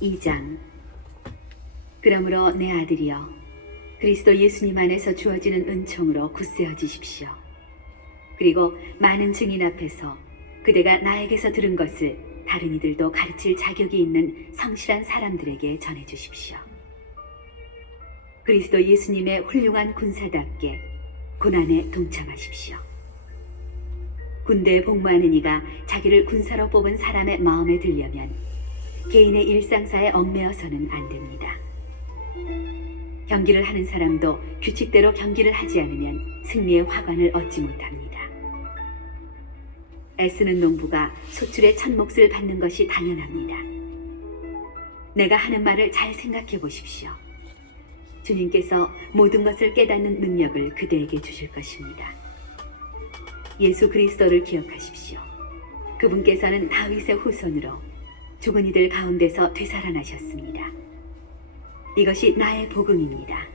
2장. 그러므로 내 아들이여, 그리스도 예수님 안에서 주어지는 은총으로 굳세어지십시오. 그리고 많은 증인 앞에서 그대가 나에게서 들은 것을 다른 이들도 가르칠 자격이 있는 성실한 사람들에게 전해주십시오. 그리스도 예수님의 훌륭한 군사답게 고난에 동참하십시오. 군대에 복무하는 이가 자기를 군사로 뽑은 사람의 마음에 들려면 개인의 일상사에 얽매여서는 안 됩니다. 경기를 하는 사람도 규칙대로 경기를 하지 않으면 승리의 화관을 얻지 못합니다. 애쓰는 농부가 소출의 첫 몫을 받는 것이 당연합니다. 내가 하는 말을 잘 생각해 보십시오. 주님께서 모든 것을 깨닫는 능력을 그대에게 주실 것입니다. 예수 그리스도를 기억하십시오. 그분께서는 다윗의 후손으로 죽은 이들 가운데서 되살아나셨습니다. 이것이 나의 복음입니다.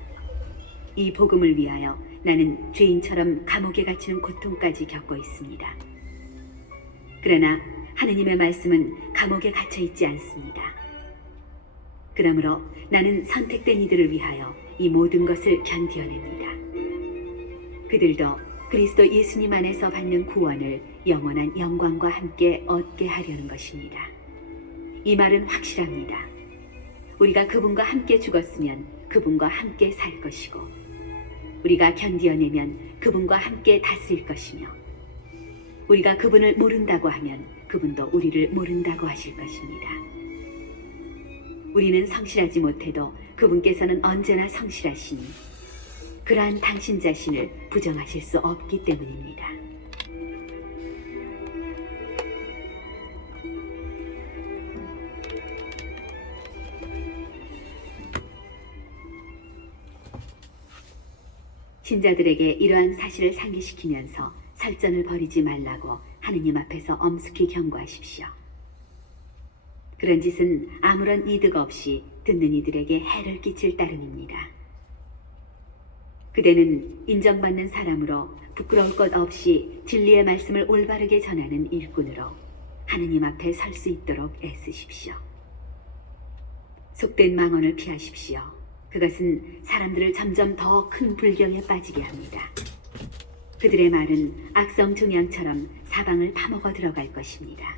이 복음을 위하여 나는 죄인처럼 감옥에 갇히는 고통까지 겪고 있습니다. 그러나 하느님의 말씀은 감옥에 갇혀 있지 않습니다. 그러므로 나는 선택된 이들을 위하여 이 모든 것을 견디어냅니다. 그들도 그리스도 예수님 안에서 받는 구원을 영원한 영광과 함께 얻게 하려는 것입니다. 이 말은 확실합니다. 우리가 그분과 함께 죽었으면 그분과 함께 살 것이고, 우리가 견디어내면 그분과 함께 다스릴 것이며, 우리가 그분을 모른다고 하면 그분도 우리를 모른다고 하실 것입니다. 우리는 성실하지 못해도 그분께서는 언제나 성실하시니 그러한 당신 자신을 부정하실 수 없기 때문입니다. 신자들에게 이러한 사실을 상기시키면서 설전을 벌이지 말라고 하느님 앞에서 엄숙히 경고하십시오. 그런 짓은 아무런 이득 없이 듣는 이들에게 해를 끼칠 따름입니다. 그대는 인정받는 사람으로 부끄러울 것 없이 진리의 말씀을 올바르게 전하는 일꾼으로 하느님 앞에 설 수 있도록 애쓰십시오. 속된 망언을 피하십시오. 그것은 사람들을 점점 더 큰 불경에 빠지게 합니다. 그들의 말은 악성 종양처럼 사방을 파먹어 들어갈 것입니다.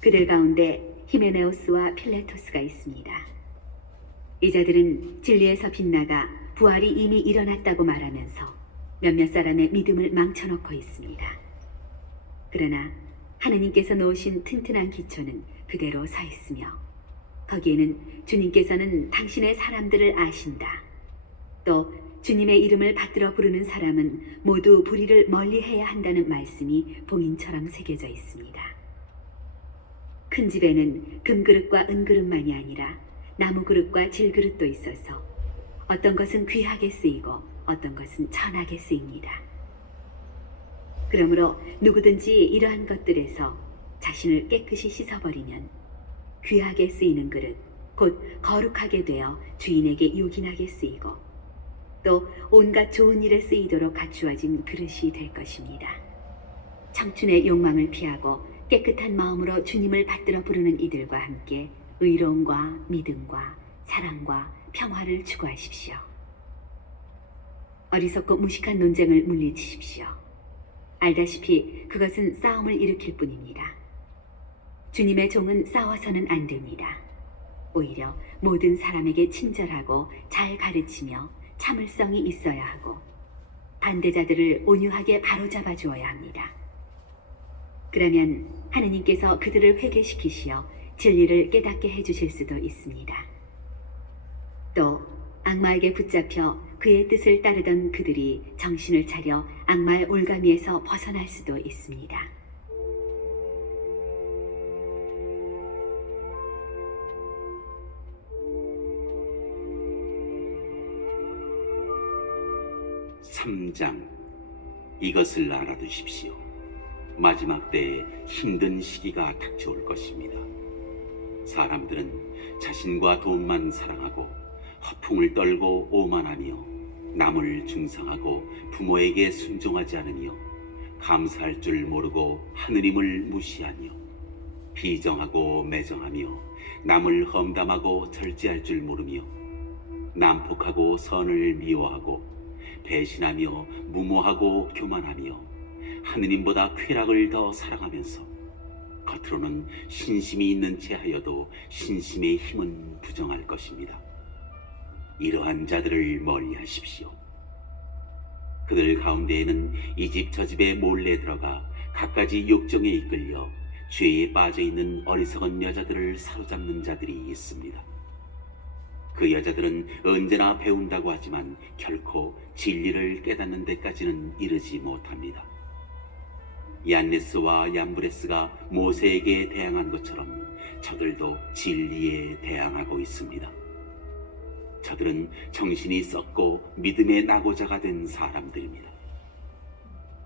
그들 가운데 히메네오스와 필레토스가 있습니다. 이 자들은 진리에서 빗나가 부활이 이미 일어났다고 말하면서 몇몇 사람의 믿음을 망쳐놓고 있습니다. 그러나 하느님께서 놓으신 튼튼한 기초는 그대로 서 있으며, 거기에는 주님께서는 당신의 사람들을 아신다. 또 주님의 이름을 받들어 부르는 사람은 모두 불의를 멀리해야 한다는 말씀이 봉인처럼 새겨져 있습니다. 큰 집에는 금그릇과 은그릇만이 아니라 나무그릇과 질그릇도 있어서 어떤 것은 귀하게 쓰이고 어떤 것은 천하게 쓰입니다. 그러므로 누구든지 이러한 것들에서 자신을 깨끗이 씻어버리면 귀하게 쓰이는 그릇, 곧 거룩하게 되어 주인에게 요긴하게 쓰이고 또 온갖 좋은 일에 쓰이도록 갖추어진 그릇이 될 것입니다. 청춘의 욕망을 피하고 깨끗한 마음으로 주님을 받들어 부르는 이들과 함께 의로움과 믿음과 사랑과 평화를 추구하십시오. 어리석고 무식한 논쟁을 물리치십시오. 알다시피 그것은 싸움을 일으킬 뿐입니다. 주님의 종은 싸워서는 안 됩니다. 오히려 모든 사람에게 친절하고 잘 가르치며 참을성이 있어야 하고 반대자들을 온유하게 바로잡아 주어야 합니다. 그러면 하느님께서 그들을 회개시키시어 진리를 깨닫게 해주실 수도 있습니다. 또 악마에게 붙잡혀 그의 뜻을 따르던 그들이 정신을 차려 악마의 올가미에서 벗어날 수도 있습니다. (3장) 이것을 알아두십시오. 마지막 때에 힘든 시기가 닥쳐올 것입니다. 사람들은 자신과 돈만 사랑하고 허풍을 떨고 오만하며 남을 중상하고 부모에게 순종하지 않으며 감사할 줄 모르고 하느님을 무시하며 비정하고 매정하며 남을 험담하고 절제할 줄 모르며 난폭하고 선을 미워하고 배신하며 무모하고 교만하며 하느님보다 쾌락을 더 사랑하면서 겉으로는 신심이 있는 체 하여도 신심의 힘은 부정할 것입니다. 이러한 자들을 멀리하십시오. 그들 가운데에는 이 집 저 집에 몰래 들어가 갖가지 욕정에 이끌려 죄에 빠져 있는 어리석은 여자들을 사로잡는 자들이 있습니다. 그 여자들은 언제나 배운다고 하지만 결코 진리를 깨닫는 데까지는 이르지 못합니다. 얀네스와 얀브레스가 모세에게 대항한 것처럼 저들도 진리에 대항하고 있습니다. 저들은 정신이 썩고 믿음의 낙오자가 된 사람들입니다.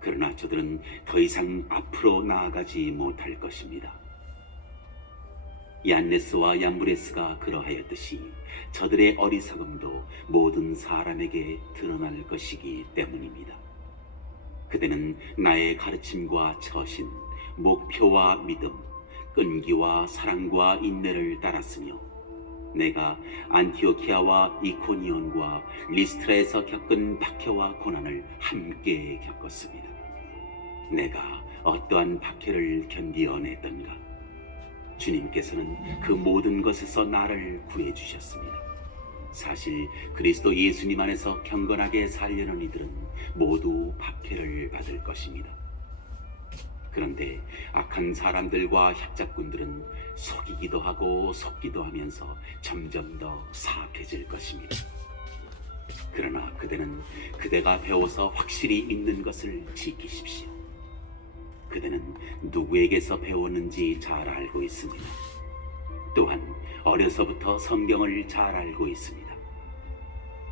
그러나 저들은 더 이상 앞으로 나아가지 못할 것입니다. 얀네스와 얀브레스가 그러하였듯이 저들의 어리석음도 모든 사람에게 드러날 것이기 때문입니다. 그대는 나의 가르침과 처신, 목표와 믿음, 끈기와 사랑과 인내를 따랐으며 내가 안티오키아와 이코니온과 리스트라에서 겪은 박해와 고난을 함께 겪었습니다. 내가 어떠한 박해를 견디어냈던가? 주님께서는 그 모든 것에서 나를 구해주셨습니다. 사실 그리스도 예수님 안에서 경건하게 살려는 이들은 모두 박해를 받을 것입니다. 그런데 악한 사람들과 협작꾼들은 속이기도 하고 속기도 하면서 점점 더 사악해질 것입니다. 그러나 그대는 그대가 배워서 확실히 믿는 것을 지키십시오. 그대는 누구에게서 배웠는지 잘 알고 있습니다. 또한 어려서부터 성경을 잘 알고 있습니다.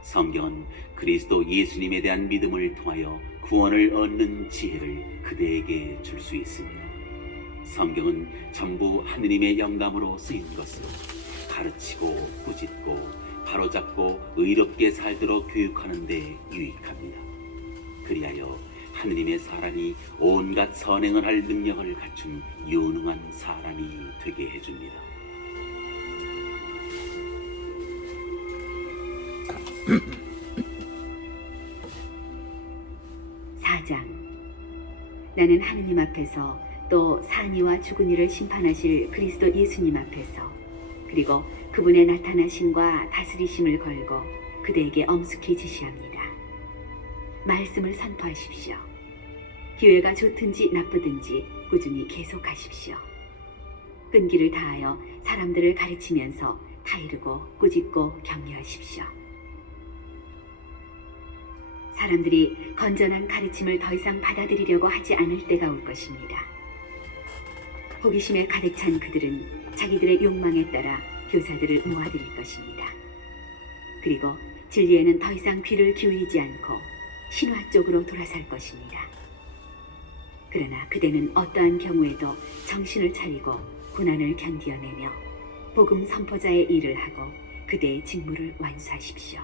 성경은 그리스도 예수님에 대한 믿음을 통하여 구원을 얻는 지혜를 그대에게 줄 수 있습니다. 성경은 전부 하느님의 영감으로 쓰인 것으로 가르치고 꾸짖고 바로잡고 의롭게 살도록 교육하는 데 유익합니다. 그리하여 하느님의 사람이 온갖 선행을 할 능력을 갖춘 유능한 사람이 되게 해줍니다. 나는 하느님 앞에서 또 산이와 죽은 이를 심판하실 그리스도 예수님 앞에서 그리고 그분의 나타나심과 다스리심을 걸고 그대에게 엄숙히 지시합니다. 말씀을 선포하십시오. 기회가 좋든지 나쁘든지 꾸준히 계속하십시오. 끈기를 다하여 사람들을 가르치면서 타이르고 꾸짖고 격려하십시오. 사람들이 건전한 가르침을 더 이상 받아들이려고 하지 않을 때가 올 것입니다. 호기심에 가득 찬 그들은 자기들의 욕망에 따라 교사들을 모아들일 것입니다. 그리고 진리에는 더 이상 귀를 기울이지 않고 신화 쪽으로 돌아설 것입니다. 그러나 그대는 어떠한 경우에도 정신을 차리고 고난을 견디어내며 복음 선포자의 일을 하고 그대의 직무를 완수하십시오.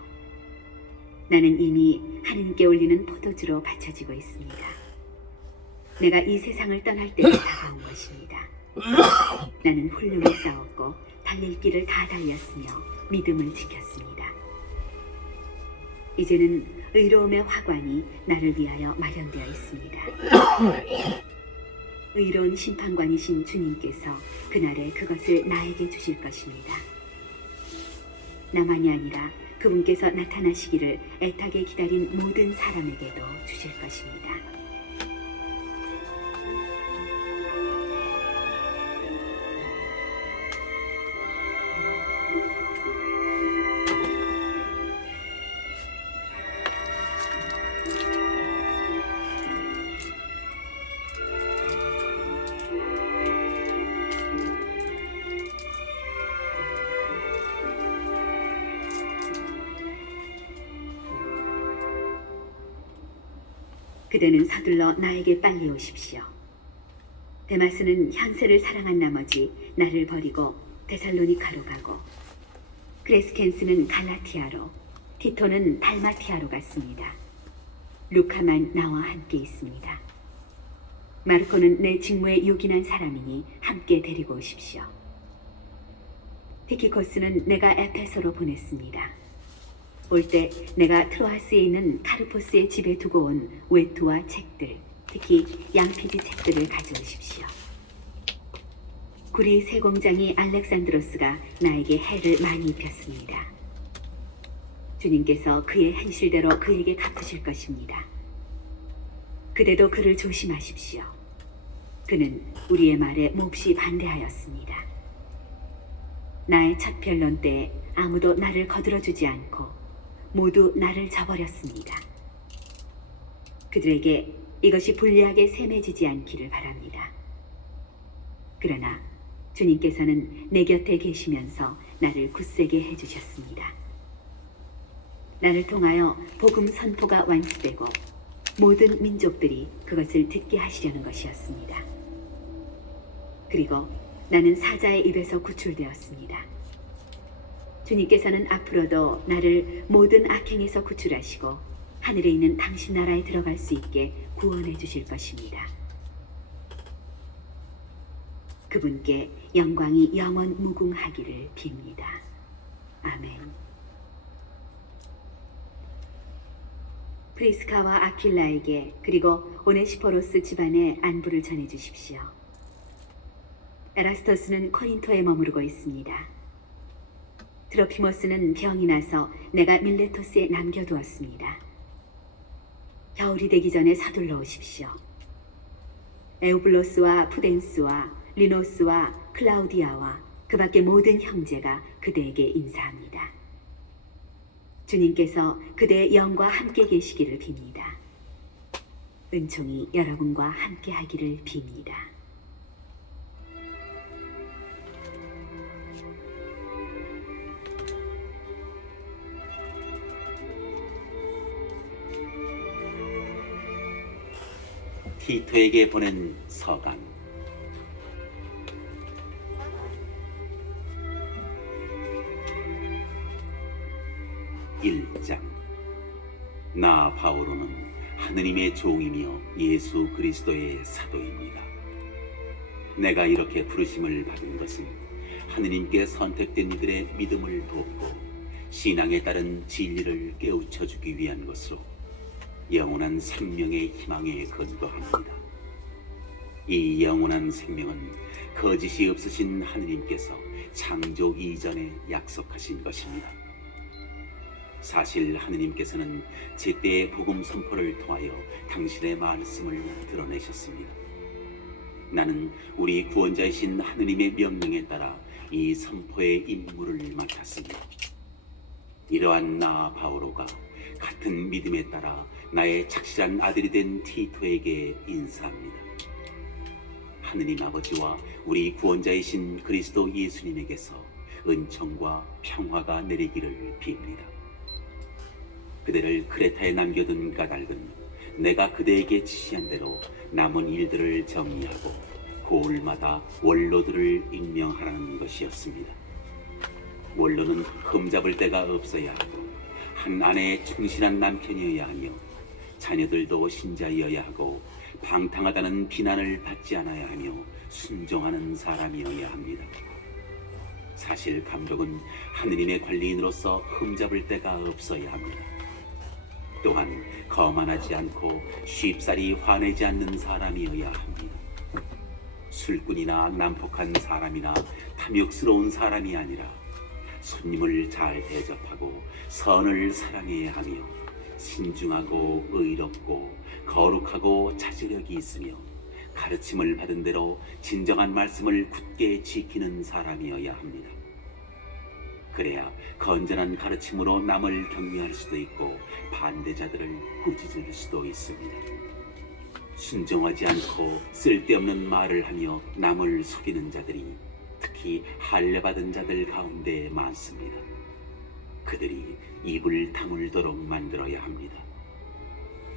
나는 이미 하느님께 올리는 포도주로 받쳐지고 있습니다. 내가 이 세상을 떠날 때가 다가온 것입니다. 나는 훌륭히 싸웠고 달릴 길을 다 달렸으며 믿음을 지켰습니다. 이제는 의로움의 화관이 나를 위하여 마련되어 있습니다. 의로운 심판관이신 주님께서 그날에 그것을 나에게 주실 것입니다. 나만이 아니라 그분께서 나타나시기를 애타게 기다린 모든 사람에게도 주실 것입니다. 그대는 서둘러 나에게 빨리 오십시오. 데마스는 현세를 사랑한 나머지 나를 버리고 데살로니카로 가고 크레스켄스는 갈라티아로, 티토는 달마티아로 갔습니다. 루카만 나와 함께 있습니다. 마르코는 내 직무에 요긴한 사람이니 함께 데리고 오십시오. 티키코스는 내가 에페소로 보냈습니다. 올 때 내가 트로아스에 있는 카르포스의 집에 두고 온 외투와 책들, 특히 양피지 책들을 가져오십시오. 구리 세공장이 알렉산드로스가 나에게 해를 많이 입혔습니다. 주님께서 그의 행실대로 그에게 갚으실 것입니다. 그대도 그를 조심하십시오. 그는 우리의 말에 몹시 반대하였습니다. 나의 첫 변론 때 아무도 나를 거들어주지 않고 모두 나를 저버렸습니다. 그들에게 이것이 불리하게 셈해지지 않기를 바랍니다. 그러나 주님께서는 내 곁에 계시면서 나를 굳세게 해주셨습니다. 나를 통하여 복음 선포가 완수되고 모든 민족들이 그것을 듣게 하시려는 것이었습니다. 그리고 나는 사자의 입에서 구출되었습니다. 주님께서는 앞으로도 나를 모든 악행에서 구출하시고 하늘에 있는 당신 나라에 들어갈 수 있게 구원해 주실 것입니다. 그분께 영광이 영원 무궁하기를 빕니다. 아멘. 프리스카와 아킬라에게 그리고 오네시포로스 집안에 안부를 전해 주십시오. 에라스토스는 코린토에 머무르고 있습니다. 트로피모스는 병이 나서 내가 밀레토스에 남겨두었습니다. 겨울이 되기 전에 서둘러 오십시오. 에우블로스와 푸덴스와 리노스와 클라우디아와 그 밖의 모든 형제가 그대에게 인사합니다. 주님께서 그대의 영과 함께 계시기를 빕니다. 은총이 여러분과 함께 하기를 빕니다. 티토에게 보낸 서간. 1장. 나 바오로는 하느님의 종이며 예수 그리스도의 사도입니다. 내가 이렇게 부르심을 받은 것은 하느님께 선택된 이들의 믿음을 돕고 신앙에 따른 진리를 깨우쳐주기 위한 것으로 영원한 생명의 희망에 근거합니다. 이 영원한 생명은 거짓이 없으신 하느님께서 창조 이전에 약속하신 것입니다. 사실 하느님께서는 제때의 복음 선포를 통하여 당신의 말씀을 드러내셨습니다. 나는 우리 구원자이신 하느님의 명령에 따라 이 선포의 임무를 맡았습니다. 이러한 나 바오로가 같은 믿음에 따라 나의 착실한 아들이 된 티토에게 인사합니다. 하느님 아버지와 우리 구원자이신 그리스도 예수님에게서 은총과 평화가 내리기를 빕니다. 그대를 크레타에 남겨둔 까닭은 내가 그대에게 지시한 대로 남은 일들을 정리하고 고을마다 원로들을 임명하라는 것이었습니다. 원로는 흠잡을 데가 없어야 하고 한 아내의 충실한 남편이어야 하며 자녀들도 신자이어야 하고 방탕하다는 비난을 받지 않아야 하며 순종하는 사람이어야 합니다. 사실 감독은 하느님의 관리인으로서 흠잡을 데가 없어야 합니다. 또한 거만하지 않고 쉽사리 화내지 않는 사람이어야 합니다. 술꾼이나 난폭한 사람이나 탐욕스러운 사람이 아니라 손님을 잘 대접하고 선을 사랑해야 하며 신중하고 의롭고 거룩하고 자제력이 있으며 가르침을 받은 대로 진정한 말씀을 굳게 지키는 사람이어야 합니다. 그래야 건전한 가르침으로 남을 격려할 수도 있고 반대자들을 꾸짖을 수도 있습니다. 순종하지 않고 쓸데없는 말을 하며 남을 속이는 자들이 특히 할례받은 자들 가운데 많습니다. 그들이 입을 다물도록 만들어야 합니다.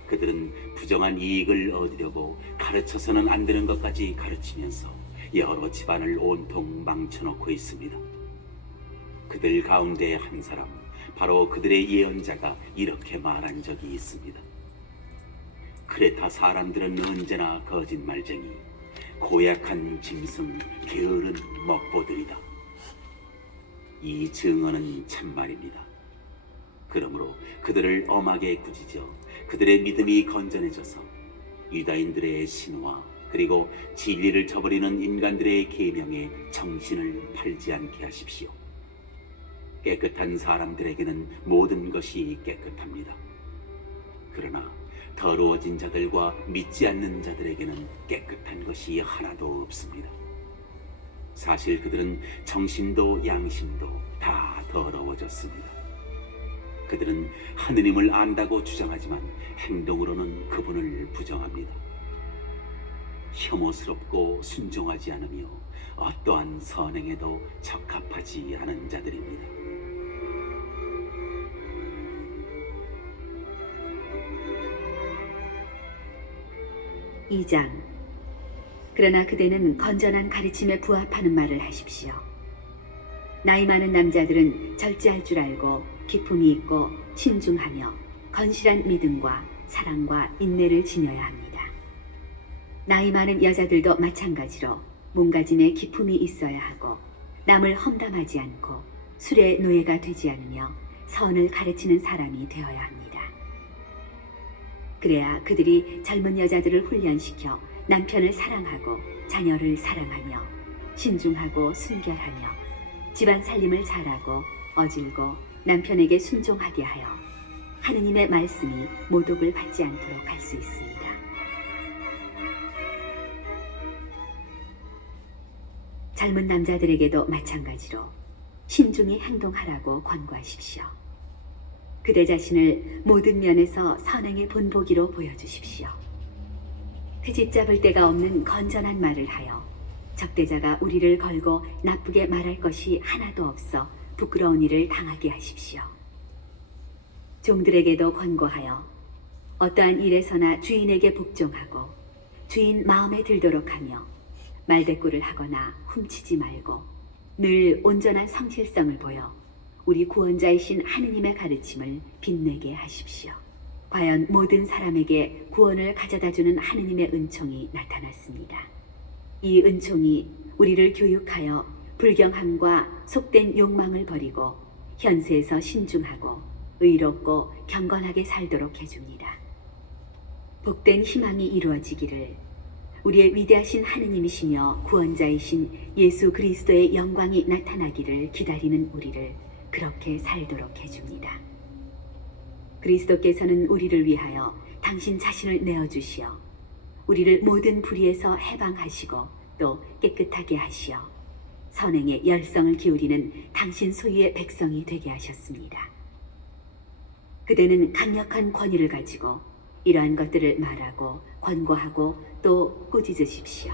그들은 부정한 이익을 얻으려고 가르쳐서는 안 되는 것까지 가르치면서 여러 집안을 온통 망쳐놓고 있습니다. 그들 가운데 한 사람, 바로 그들의 예언자가 이렇게 말한 적이 있습니다. 크레타 사람들은 언제나 거짓말쟁이, 고약한 짐승, 게으른 먹보들이다. 이 증언은 참말입니다. 그러므로 그들을 엄하게 꾸짖어 그들의 믿음이 건전해져서 유다인들의 신화 그리고 진리를 저버리는 인간들의 계명에 정신을 팔지 않게 하십시오. 깨끗한 사람들에게는 모든 것이 깨끗합니다. 그러나 더러워진 자들과 믿지 않는 자들에게는 깨끗한 것이 하나도 없습니다. 사실 그들은 정신도 양심도 다 더러워졌습니다. 그들은 하느님을 안다고 주장하지만 행동으로는 그분을 부정합니다. 혐오스럽고 순종하지 않으며 어떠한 선행에도 적합하지 않은 자들입니다. (2장) 그러나 그대는 건전한 가르침에 부합하는 말을 하십시오. 나이 많은 남자들은 절제할 줄 알고 기품이 있고 신중하며 건실한 믿음과 사랑과 인내를 지녀야 합니다. 나이 많은 여자들도 마찬가지로 몸가짐에 기품이 있어야 하고 남을 험담하지 않고 술의 노예가 되지 않으며 선을 가르치는 사람이 되어야 합니다. 그래야 그들이 젊은 여자들을 훈련시켜 남편을 사랑하고 자녀를 사랑하며 신중하고 순결하며 집안 살림을 잘하고 어질고 남편에게 순종하게 하여 하느님의 말씀이 모독을 받지 않도록 할 수 있습니다. 젊은 남자들에게도 마찬가지로 신중히 행동하라고 권고하십시오. 그대 자신을 모든 면에서 선행의 본보기로 보여주십시오. 트집 잡을 데가 없는 건전한 말을 하여 적대자가 우리를 걸고 나쁘게 말할 것이 하나도 없어 부끄러운 일을 당하게 하십시오. 종들에게도 권고하여 어떠한 일에서나 주인에게 복종하고 주인 마음에 들도록 하며 말대꾸를 하거나 훔치지 말고 늘 온전한 성실성을 보여 우리 구원자이신 하느님의 가르침을 빛내게 하십시오. 과연 모든 사람에게 구원을 가져다주는 하느님의 은총이 나타났습니다. 이 은총이 우리를 교육하여 불경함과 속된 욕망을 버리고 현세에서 신중하고 의롭고 경건하게 살도록 해줍니다. 복된 희망이 이루어지기를 우리의 위대하신 하느님이시며 구원자이신 예수 그리스도의 영광이 나타나기를 기다리는 우리를 그렇게 살도록 해줍니다. 그리스도께서는 우리를 위하여 당신 자신을 내어주시어 우리를 모든 불의에서 해방하시고 또 깨끗하게 하시어 선행에 열성을 기울이는 당신 소유의 백성이 되게 하셨습니다. 그대는 강력한 권위를 가지고 이러한 것들을 말하고 권고하고 또 꾸짖으십시오.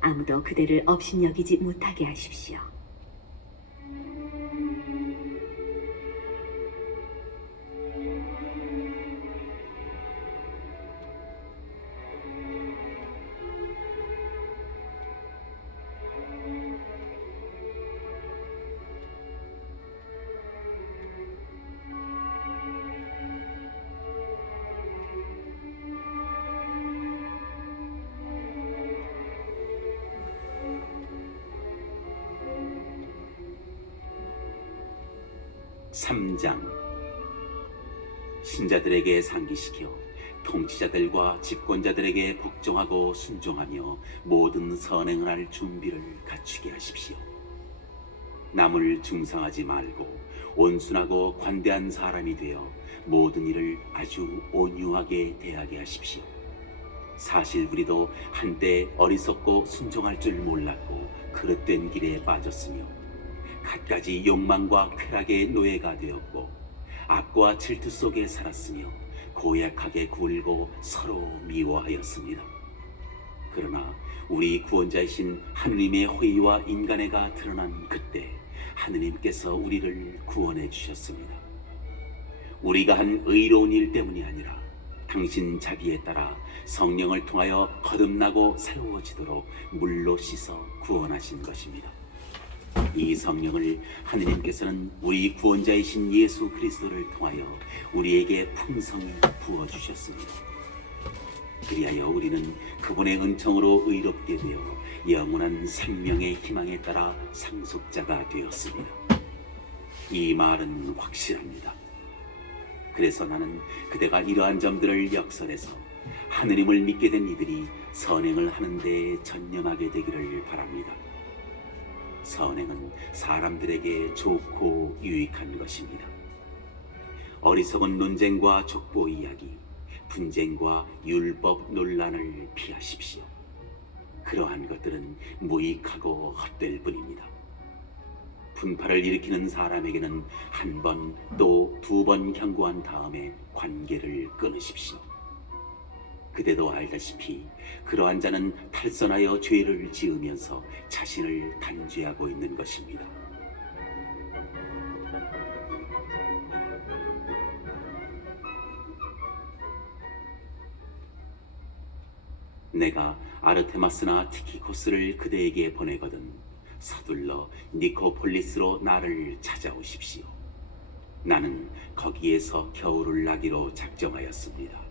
아무도 그대를 업신여기지 못하게 하십시오. (3장) 신자들에게 상기시켜 통치자들과 집권자들에게 복종하고 순종하며 모든 선행을 할 준비를 갖추게 하십시오. 남을 중상하지 말고 온순하고 관대한 사람이 되어 모든 일을 아주 온유하게 대하게 하십시오. 사실 우리도 한때 어리석고 순종할 줄 몰랐고 그릇된 길에 빠졌으며 갖가지 욕망과 쾌락의 노예가 되었고 악과 질투 속에 살았으며 고약하게 굴고 서로 미워하였습니다. 그러나 우리 구원자이신 하느님의 호의와 인간애가 드러난 그때 하느님께서 우리를 구원해 주셨습니다. 우리가 한 의로운 일 때문이 아니라 당신 자비에 따라 성령을 통하여 거듭나고 새로워지도록 물로 씻어 구원하신 것입니다. 이 성령을 하느님께서는 우리 구원자이신 예수 그리스도를 통하여 우리에게 풍성히 부어주셨습니다. 그리하여 우리는 그분의 은총으로 의롭게 되어 영원한 생명의 희망에 따라 상속자가 되었습니다. 이 말은 확실합니다. 그래서 나는 그대가 이러한 점들을 역설해서 하느님을 믿게 된 이들이 선행을 하는 데 전념하게 되기를 바랍니다. 선행은 사람들에게 좋고 유익한 것입니다. 어리석은 논쟁과 족보 이야기, 분쟁과 율법 논란을 피하십시오. 그러한 것들은 무익하고 헛될 뿐입니다. 분파를 일으키는 사람에게는 한 번 또 두 번 경고한 다음에 관계를 끊으십시오. 그대도 알다시피 그러한 자는 탈선하여 죄를 지으면서 자신을 단죄하고 있는 것입니다. 내가 아르테마스나 티키코스를 그대에게 보내거든 서둘러 니코폴리스로 나를 찾아오십시오. 나는 거기에서 겨울을 나기로 작정하였습니다.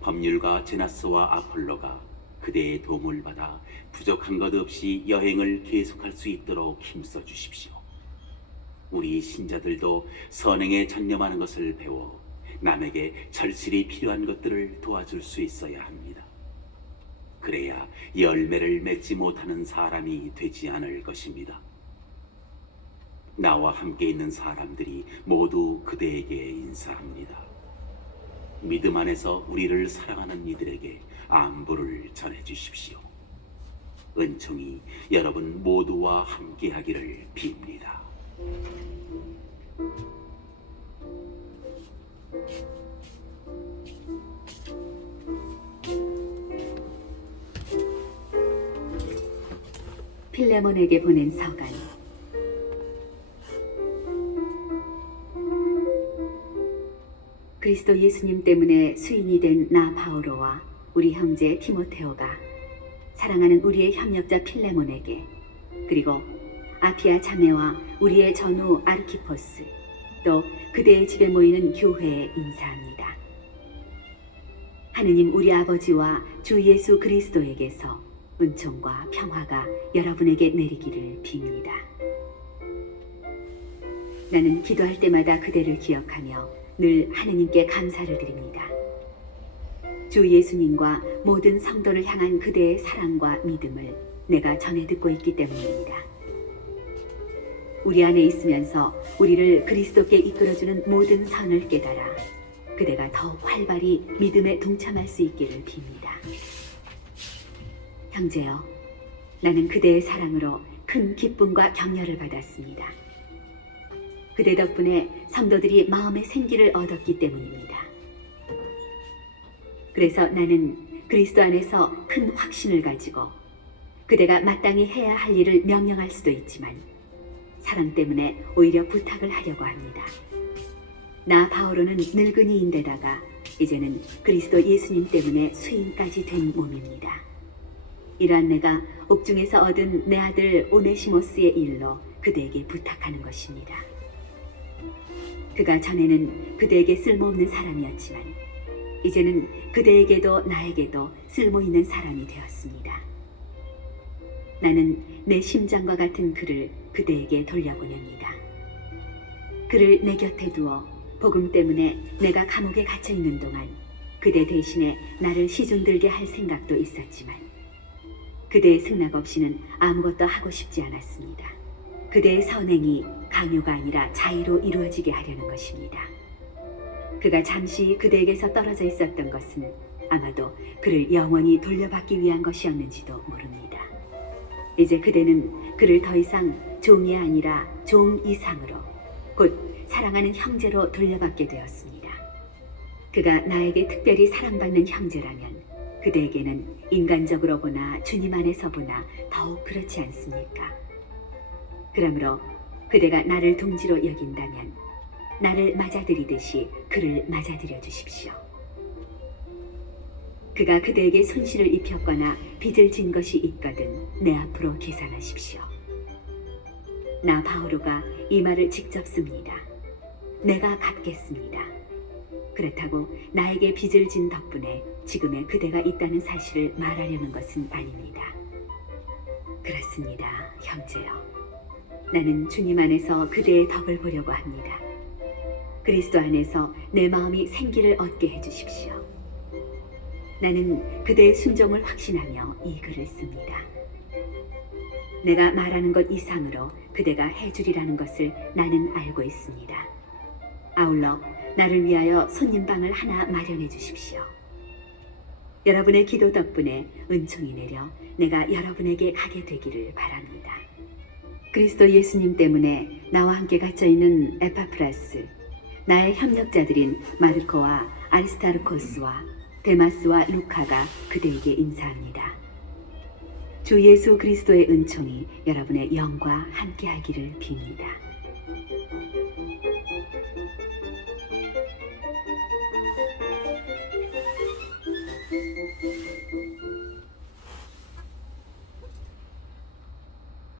법률가 제나스와 아폴로가 그대의 도움을 받아 부족한 것 없이 여행을 계속할 수 있도록 힘써 주십시오. 우리 신자들도 선행에 전념하는 것을 배워 남에게 절실히 필요한 것들을 도와줄 수 있어야 합니다. 그래야 열매를 맺지 못하는 사람이 되지 않을 것입니다. 나와 함께 있는 사람들이 모두 그대에게 인사합니다. 믿음 안에서 우리를 사랑하는 이들에게 안부를 전해 주십시오. 은총이 여러분 모두와 함께 하기를 빕니다. 필레몬에게 보낸 서간. 그리스도 예수님 때문에 수인이 된 나 바오로와 우리 형제 티모테오가 사랑하는 우리의 협력자 필레몬에게, 그리고 아피아 자매와 우리의 전우 아르키포스, 또 그대의 집에 모이는 교회에 인사합니다. 하느님 우리 아버지와 주 예수 그리스도에게서 은총과 평화가 여러분에게 내리기를 빕니다. 나는 기도할 때마다 그대를 기억하며 늘 하느님께 감사를 드립니다. 주 예수님과 모든 성도를 향한 그대의 사랑과 믿음을 내가 전해 듣고 있기 때문입니다. 우리 안에 있으면서 우리를 그리스도께 이끌어주는 모든 선을 깨달아 그대가 더욱 활발히 믿음에 동참할 수 있기를 빕니다. 형제여, 나는 그대의 사랑으로 큰 기쁨과 격려를 받았습니다. 그대 덕분에 성도들이 마음의 생기를 얻었기 때문입니다. 그래서 나는 그리스도 안에서 큰 확신을 가지고 그대가 마땅히 해야 할 일을 명령할 수도 있지만 사랑 때문에 오히려 부탁을 하려고 합니다. 나 바오로는 늙은이인데다가 이제는 그리스도 예수님 때문에 수인까지 된 몸입니다. 이러한 내가 옥중에서 얻은 내 아들 오네시모스의 일로 그대에게 부탁하는 것입니다. 그가 전에는 그대에게 쓸모없는 사람이었지만 이제는 그대에게도 나에게도 쓸모있는 사람이 되었습니다. 나는 내 심장과 같은 그를 그대에게 돌려보냅니다. 그를 내 곁에 두어 복음 때문에 내가 감옥에 갇혀있는 동안 그대 대신에 나를 시중들게 할 생각도 있었지만 그대의 승낙 없이는 아무것도 하고 싶지 않았습니다. 그대의 선행이 강요가 아니라 자유로 이루어지게 하려는 것입니다. 그가 잠시 그대에게서 떨어져 있었던 것은 아마도 그를 영원히 돌려받기 위한 것이었는지도 모릅니다. 이제 그대는 그를 더 이상 종이 아니라 종 이상으로, 곧 사랑하는 형제로 돌려받게 되었습니다. 그가 나에게 특별히 사랑받는 형제라면 그대에게는 인간적으로 보나 주님 안에서 보나 더욱 그렇지 않습니까? 그러므로 그대가 나를 동지로 여긴다면 나를 맞아들이듯이 그를 맞아들여 주십시오. 그가 그대에게 손실을 입혔거나 빚을 진 것이 있거든 내 앞으로 계산하십시오. 나 바오로가 이 말을 직접 씁니다. 내가 갚겠습니다. 그렇다고 나에게 빚을 진 덕분에 지금의 그대가 있다는 사실을 말하려는 것은 아닙니다. 그렇습니다, 형제여. 나는 주님 안에서 그대의 덕을 보려고 합니다. 그리스도 안에서 내 마음이 생기를 얻게 해주십시오. 나는 그대의 순종을 확신하며 이 글을 씁니다. 내가 말하는 것 이상으로 그대가 해주리라는 것을 나는 알고 있습니다. 아울러 나를 위하여 손님방을 하나 마련해 주십시오. 여러분의 기도 덕분에 은총이 내려 내가 여러분에게 가게 되기를 바랍니다. 그리스도 예수님 때문에 나와 함께 갇혀있는 에파프라스, 나의 협력자들인 마르코와 아리스타르코스와 데마스와 루카가 그대에게 인사합니다. 주 예수 그리스도의 은총이 여러분의 영과 함께하기를 빕니다.